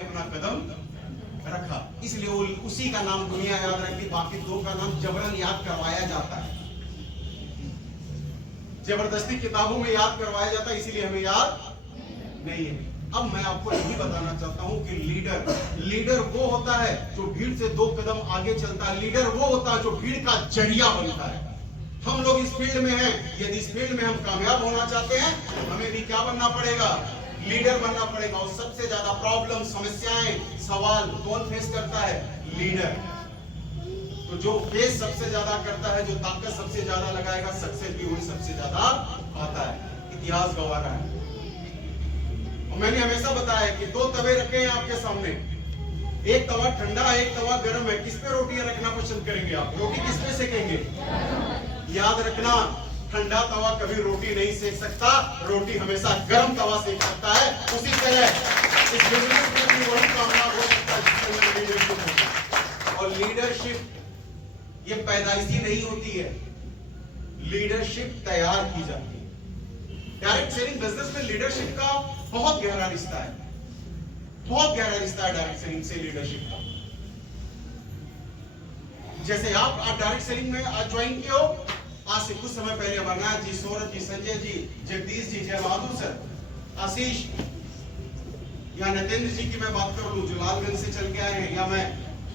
अपना कदम रखा, इसलिए उसी का नाम दुनिया याद रखती, बाकी दो का नाम जबरन याद करवाया जाता है, जबरदस्ती किताबों में याद करवाया जाता है, इसीलिए हमें याद नहीं है। अब मैं आपको यही बताना चाहता हूं कि लीडर वो होता है जो भीड़ से दो कदम आगे चलता है। लीडर वो होता है जो भीड़ का जरिया बनता है। हम लोग इस फील्ड में हैं, यदि इस फील्ड में हम कामयाब होना चाहते हैं तो हमें भी क्या बनना पड़ेगा? लीडर बनना पड़ेगा। और सबसे ज्यादा प्रॉब्लम, समस्याएं, सवाल कौन फेस करता है? लीडर। तो जो फेस सबसे ज्यादा करता है, जो ताकत सबसे ज्यादा लगाएगा, सक्सेस भी वही सबसे ज्यादा आता है। इतिहास गवाह रहा है। और मैंने हमेशा बताया है कि दो तवे रखे हैं आपके सामने, एक तवा ठंडा, एक तवा गर्म है। किस पे रोटियां रखना पसंद करेंगे आप? रोटी किस पे सेकेंगे? याद रखना, ठंडा तवा कभी रोटी नहीं सेक सकता, रोटी हमेशा गर्म तवा सेक सकता है। उसी तरह इस बिजनेस में भी वही कामयाब हो सकता है जिसमें लीडरशिप होगा। और लीडरशिप ये पैदाइशी नहीं होती है, लीडरशिप तैयार की जाती है। डायरेक्ट सेलिंग बिजनेस में लीडरशिप का बहुत गहरा रिश्ता है, बहुत गहरा रिश्ता है डायरेक्ट सेलिंग से लीडरशिप का। जैसे आप डायरेक्ट सेलिंग में आज ज्वाइन किए हो, आज से कुछ समय पहले अमरनाथ जी, सौरभ जी, संजय जी, जगदीश जी, जय बहादुर सर, आशीष या नतेंद्र जी की मैं बात कर लूं जो लालगंज से चल के आए हैं, या मैं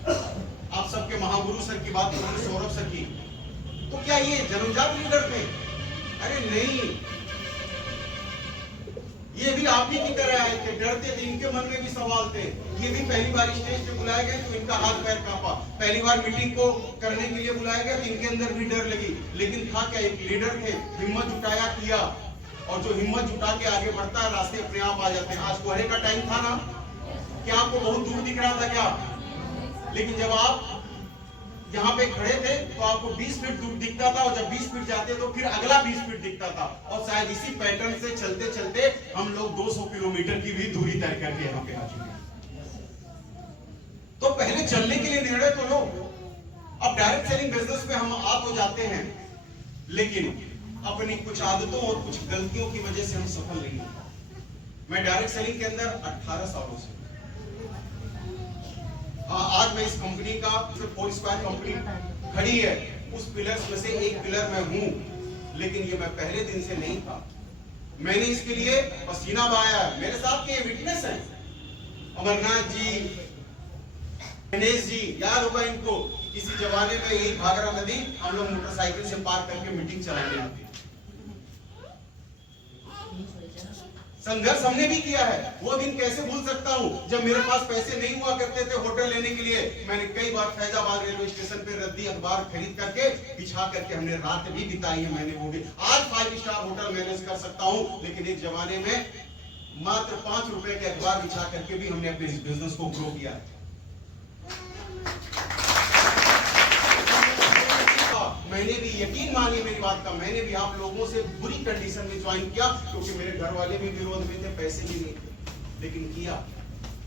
आप सबके महागुरु सर की बात करूं, सौरभ सर की, तो क्या ये जन्मजात लीडर थे? अरे नहीं, ये भी आप ही की तरह आए थे, डरते थे, इनके मन में भी सवाल थे। ये भी पहली बार स्टेज पे बुलाए गए तो इनका हाथ पैर कांपा, पहली बार मीटिंग को करने के लिए बुलाया गया तो इनके अंदर भी डर लगी। लेकिन था क्या? एक लीडर थे, हिम्मत जुटाया, किया। और जो हिम्मत जुटा के आगे बढ़ता है, रास्ते अपने आप आ जाते हैं। आज कोहरे का टाइम था ना, क्या आपको बहुत दूर दिख रहा था क्या? लेकिन जब आप यहाँ पे खड़े थे तो आपको 20 फीट दूर दिखता था, और जब 20 फीट जाते तो फिर अगला 20 फीट दिखता था। और शायद इसी पैटर्न से चलते चलते हम लोग 200 किलोमीटर की भी दूरी तय करके यहाँ पे आ चुके हैं। तो पहले चलने के लिए निर्णय तो लो। अब डायरेक्ट सेलिंग बिजनेस में हम आ तो जाते हैं, लेकिन अपनी कुछ आदतों और कुछ गलतियों की वजह से हम सफल नहीं होते। मैं डायरेक्ट सेलिंग के अंदर 18 सालों से, आज मैं इस कंपनी का 4 स्क्वायर कंपनी खड़ी है, उस पिलर्स में से एक पिलर मैं हूं, लेकिन ये मैं पहले दिन से नहीं था। मैंने इसके लिए पसीना बहाया। मेरे साथ के विटनेस हैं, अमरनाथ जी, गणेश जी, याद होगा इनको। किसी जमाने में यही घाघरा नदी हम लोग मोटरसाइकिल से पार करके मीटिंग चलाने आते। संघर्ष हमने भी किया है। वो दिन कैसे भूल सकता हूं जब मेरे पास पैसे नहीं हुआ करते थे होटल लेने के लिए। मैंने कई बार फैजाबाद रेलवे स्टेशन पे रद्दी अखबार खरीद करके बिछा करके हमने रात भी बिताई है। मैंने वो भी आज 5 स्टार होटल मैनेज कर सकता हूं, लेकिन एक जमाने में मात्र 5 रुपए के अखबार बिछा करके भी हमने अपने बिजनेस को ग्रो किया है। मैंने भी, यकीन मानिए मेरी बात का, मैंने भी आप लोगों से बुरी कंडीशन में ज्वाइन किया, क्योंकि मेरे घर वाले भी विरोध में थे, पैसे भी नहीं थे, लेकिन किया।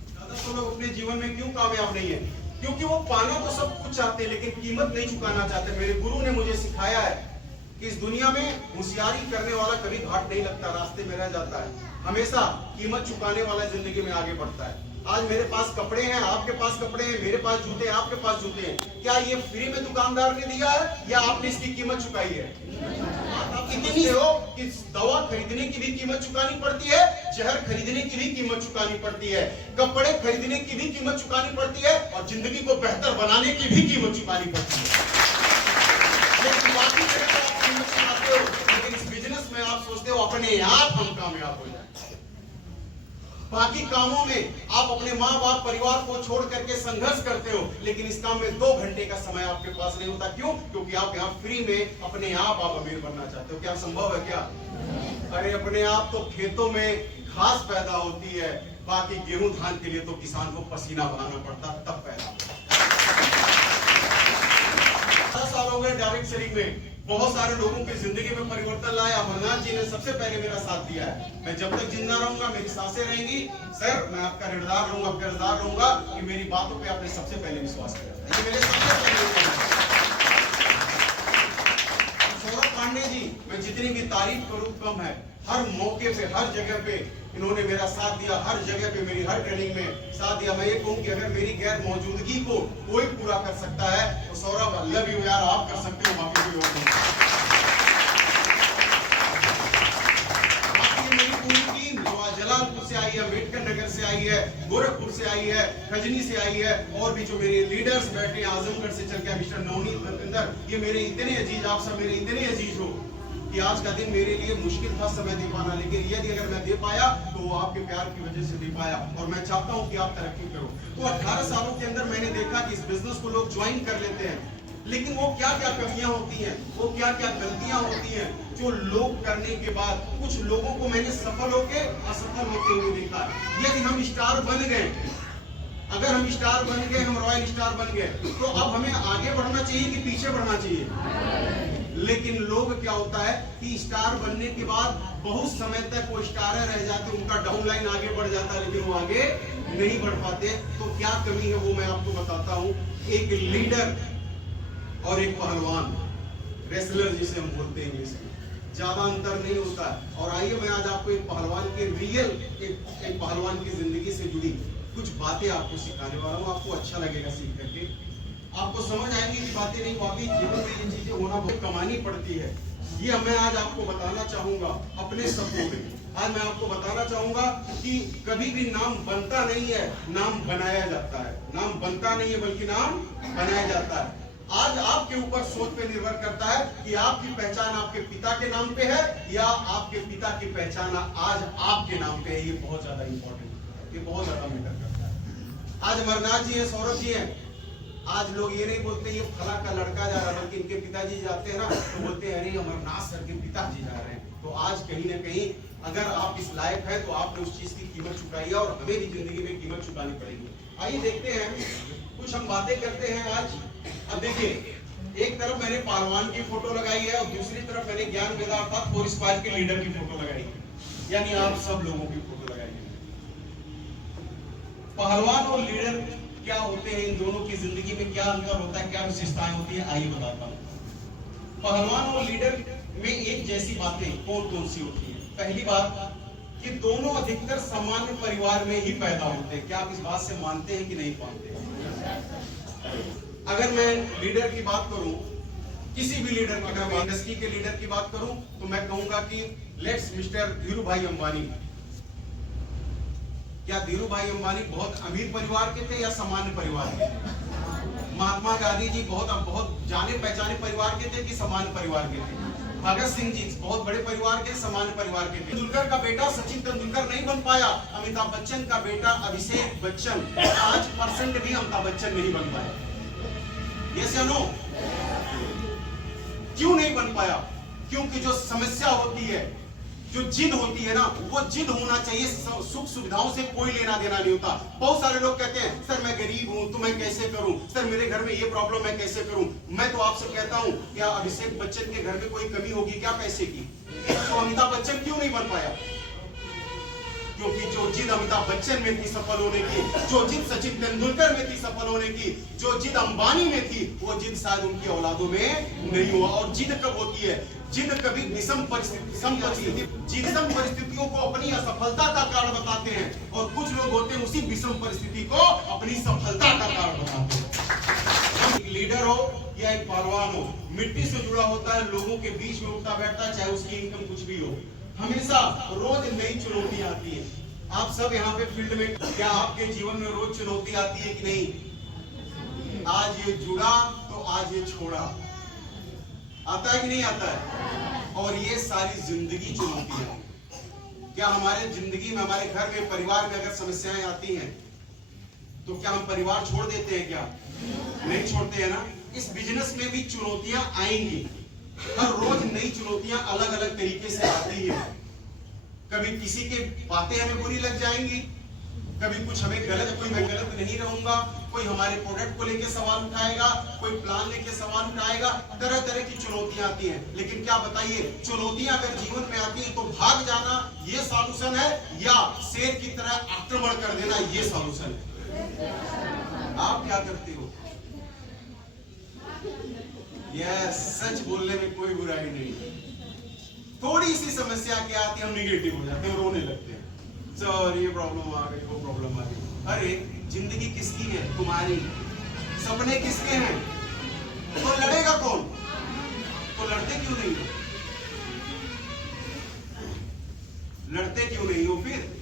ज्यादातर लोग अपने जीवन में क्यों कामयाब नहीं है? क्योंकि वो पाना तो सब कुछ चाहते हैं, लेकिन कीमत नहीं चुकाना चाहते। मेरे गुरु ने मुझे सिखाया है कि इस दुनिया में होशियारी करने वाला कभी घाट नहीं लगता, रास्ते में रह जाता है। हमेशा कीमत चुकाने वाला जिंदगी में आगे बढ़ता है। आज मेरे पास कपड़े हैं, आपके पास कपड़े हैं, मेरे पास जूते हैं, आपके पास जूते हैं। क्या ये फ्री में दुकानदार ने दिया है या आपने इसकी कीमत चुकाई है? आप इतनी हो कि दवा खरीदने की भी कीमत चुकानी पड़ती है, जहर खरीदने की भी कीमत चुकानी पड़ती है, कपड़े खरीदने की भी कीमत चुकानी पड़ती है, और जिंदगी को बेहतर बनाने की भी कीमत चुकानी पड़ती है। लेकिन बाकी जगह तो आप कीमत चुकाते हो, लेकिन इस बिजनेस में आप सोचते हो अपने आप हम कामयाब हो जाए। बाकी कामों में आप अपने माँ बाप परिवार को छोड़ करके संघर्ष करते हो, लेकिन इस काम में 2 घंटे का समय आपके पास नहीं होता। क्यों? क्योंकि आप यहाँ फ्री में अपने आप अमीर बनना चाहते हो। क्या संभव है क्या? अरे अपने आप तो खेतों में घास पैदा होती है, बाकी गेहूं धान के लिए तो किसान को पसीना बहाना पड़ता, तब पैदा होता है। 10 साल हो गए डायरेक्ट सेलिंग में, बहुत सारे लोगों की जिंदगी में परिवर्तन लाया। अमरनाथ जी ने सबसे पहले मेरा साथ दिया है। मैं जब तक जिंदा रहूंगा, मेरी सांसें रहेंगी, सर मैं आपका ऋणदार रहूंगा, कर्जदार रहूंगा कि मेरी बातों पे आपने सबसे पहले विश्वास किया। ये मेरे सबसे पहले पांडे जी, मैं जितनी भी तारीफ करूं कम है। हर मौके पे, हर जगह पे इन्होंने मेरा साथ दिया, हर जगह पे मेरी हर ट्रेनिंग में साथ दिया। मैं ये कहूं कि अगर मेरी गैर मौजूदगी को कोई पूरा कर सकता है तो सौरभ, आई लव यू यार, आप कर सकते हो, बाकी कोई और नहीं। मेरी पूरी टीम जो आज जलालपुर से आई है, अम्बेडकर नगर से आई है, गोरखपुर से आई है, खजनी से आई है, और भी जो मेरे लीडर्स बैठे हैं, आजमगढ़ से चल के मिस्टर नवनीत नरेंद्र, ये मेरे इतने अजीज, आप सब मेरे इतने अजीज हो कि आज का दिन मेरे लिए मुश्किल था समय दे पाना, लेकिन यदि अगर मैं दे पाया तो वो आपके प्यार की वजह से दे पाया, और मैं चाहता हूं कि आप तरक्की करो। तो 18 सालों के अंदर मैंने देखा कि इस बिजनेस को लोग ज्वाइन कर लेते हैं, लेकिन वो क्या क्या कमियां होती हैं, वो क्या क्या गलतियां होती हैं जो लोग करने के बाद, कुछ लोगों को मैंने सफल होके असफल होते हुए देखा। यदि हम स्टार बन गए, अगर हम स्टार बन गए, हम रॉयल स्टार बन गए, तो अब हमें आगे बढ़ना चाहिए कि पीछे बढ़ना चाहिए? लेकिन लोग क्या होता है कि स्टार बनने के बाद बहुत समय तक वो स्टार रह जाते, उनका डाउन लाइन आगे बढ़ जाता है, लेकिन वो आगे नहीं बढ़ पाते। तो क्या कमी है वो मैं आपको बताता हूं। एक लीडर और एक पहलवान, रेसलर जिसे हम बोलते हैं इंग्लिश में, ज्यादा अंतर नहीं होता है। और आइए मैं आज आपको एक पहलवान के रियल एक पहलवान की जिंदगी से जुड़ी कुछ बातें आपको सिखाने वाला हूँ। आपको अच्छा लगेगा सीख करके, आपको समझ आएंगी कि बातें नहीं, वाकई जीवन में ये चीजें होना बहुत कमानी पड़ती है। ये मैं आज आपको बताना चाहूंगा अपने शब्दों में। आज मैं आपको बताना चाहूंगा कि कभी भी नाम बनता नहीं है, नाम बनाया जाता है। नाम बनता नहीं है बल्कि नाम बनाया जाता है। आज आपके ऊपर सोच पे निर्भर करता है कि आपकी पहचान आपके पिता के नाम पे है या आपके पिता की पहचान आज आपके नाम पे है। ये बहुत ज्यादा इंपॉर्टेंट है, ये बहुत ज्यादा मैटर करता है। आज अमरनाथ जी हैं, सौरभ जी हैं, आज लोग ये नहीं बोलते ये फला का लड़का जा रहा है, बल्कि इनके पिताजी जाते हैं ना तो बोलते हैं अरे अमरनाथ सर के पिताजी जा रहे हैं। तो आज कहीं ना कहीं अगर आप इस लायक है तो आपने उस चीज की कीमत चुकाई है, और हमें भी जिंदगी में कीमत चुकानी पड़ेगी। आइए देखते हैं, कुछ हम बातें करते हैं आज। अब देखिए, एक तरफ मैंने पहलवान की फोटो लगाई है और दूसरी तरफ मैंने ज्ञान वेदा अर्थात 4 स्क्वायर के लीडर की फोटो लगाई है, यानी आप सब लोगों की फोटो लगाई है। पहलवान और लीडर क्या होते हैं, इन दोनों की जिंदगी में क्या अंतर होता है, क्या विशेषताएं होती है, आइए बताता हूं। पहलवान और लीडर में एक जैसी बातें कौन कौन सी होती है? पहली बात कि दोनों अधिकतर सामान्य परिवार में ही पैदा होते हैं। क्या आप इस बात से मानते हैं कि नहीं मानते? अगर मैं लीडर की बात करूं, किसी भी लीडर की, अगर इंडस्ट्री के लीडर की बात करूं तो मैं कहूंगा कि लेट्स मिस्टर धीरू भाई अंबानी। क्या धीरू भाई अंबानी बहुत अमीर परिवार के थे या सामान्य परिवार के थे? महात्मा गांधी जी बहुत जाने पहचाने परिवार के थे कि सामान्य परिवार के थे? भगत सिंह जी बहुत बड़े परिवार के, सामान्य परिवार के थे? तेंदुलकर का बेटा सचिन तेंदुलकर नहीं बन पाया, अमिताभ बच्चन का बेटा अभिषेक बच्चन 5% भी अमिताभ बच्चन नहीं बन पाया। यस या नो? क्यों नहीं बन पाया? क्योंकि जो समस्या होती है, जो जिद होती है ना, वो जिद होना चाहिए। सुख सुविधाओं से कोई लेना देना नहीं होता। बहुत सारे लोग कहते हैं सर मैं गरीब हूं तो मैं कैसे करूं, सर मेरे घर में ये प्रॉब्लम है कैसे करूं। मैं तो आपसे कहता हूं, क्या अभिषेक बच्चन के घर में कोई कमी होगी क्या पैसे की? तो अमिताभ बच्चन क्यों नहीं बन पाया? क्योंकि जो जिद अमिताभ बच्चन में थी सफल होने की, जो जिद सचिन तेंदुलकर में थी सफल होने की, जो जिद अंबानी में थी, वो जिद शायद उनकी औलादों में नहीं हुआ। और जिद कब होती है? जिद कभी विषम परिस्थितियों को अपनी असफलता का कारण बताते हैं, और कुछ लोग होते हैं उसी विषम परिस्थिति को अपनी सफलता का कारण बताते हैं। एक लीडर हो या एक पहलवान हो, मिट्टी से जुड़ा होता है, लोगों के बीच में उठता बैठता है, चाहे उसकी इनकम कुछ भी हो। हमेशा रोज नई चुनौती आती है। आप सब यहाँ पे फील्ड में, क्या आपके जीवन में रोज चुनौती आती है कि नहीं? आज ये जुड़ा तो आज ये छोड़ा, आता है कि नहीं आता है? और ये सारी जिंदगी चुनौती है। क्या हमारे जिंदगी में, हमारे घर में, परिवार में अगर समस्याएं आती हैं तो क्या हम परिवार छोड़ देते हैं? क्या नहीं छोड़ते हैं ना? इस बिजनेस में भी चुनौतियां आएंगी। हर रोज नई चुनौतियां अलग अलग तरीके से आती है। कभी किसी की बातें हमें बुरी लग जाएंगी, कभी कुछ हमें गलत, कोई मैं गलत नहीं रहूंगा, कोई हमारे प्रोडक्ट को लेके सवाल उठाएगा, कोई प्लान लेके सवाल उठाएगा, तरह तरह की चुनौतियां आती हैं। लेकिन क्या बताइए, चुनौतियां अगर जीवन में आती है तो भाग जाना ये सॉल्यूशन है या शेर की तरह आक्रमण कर देना ये सॉल्यूशन है? आप क्या करते हो? यस, सच बोलने में कोई बुराई नहीं। थोड़ी सी समस्या क्या आती है, हम निगेटिव हो जाते हैं, रोने लगते हैं, सर ये प्रॉब्लम आ गई, वो प्रॉब्लम आ गई। अरे जिंदगी किसकी है? तुम्हारी। सपने किसके हैं? तो लड़ेगा कौन? तो लड़ते क्यों नहीं हो? लड़ते क्यों नहीं हो फिर?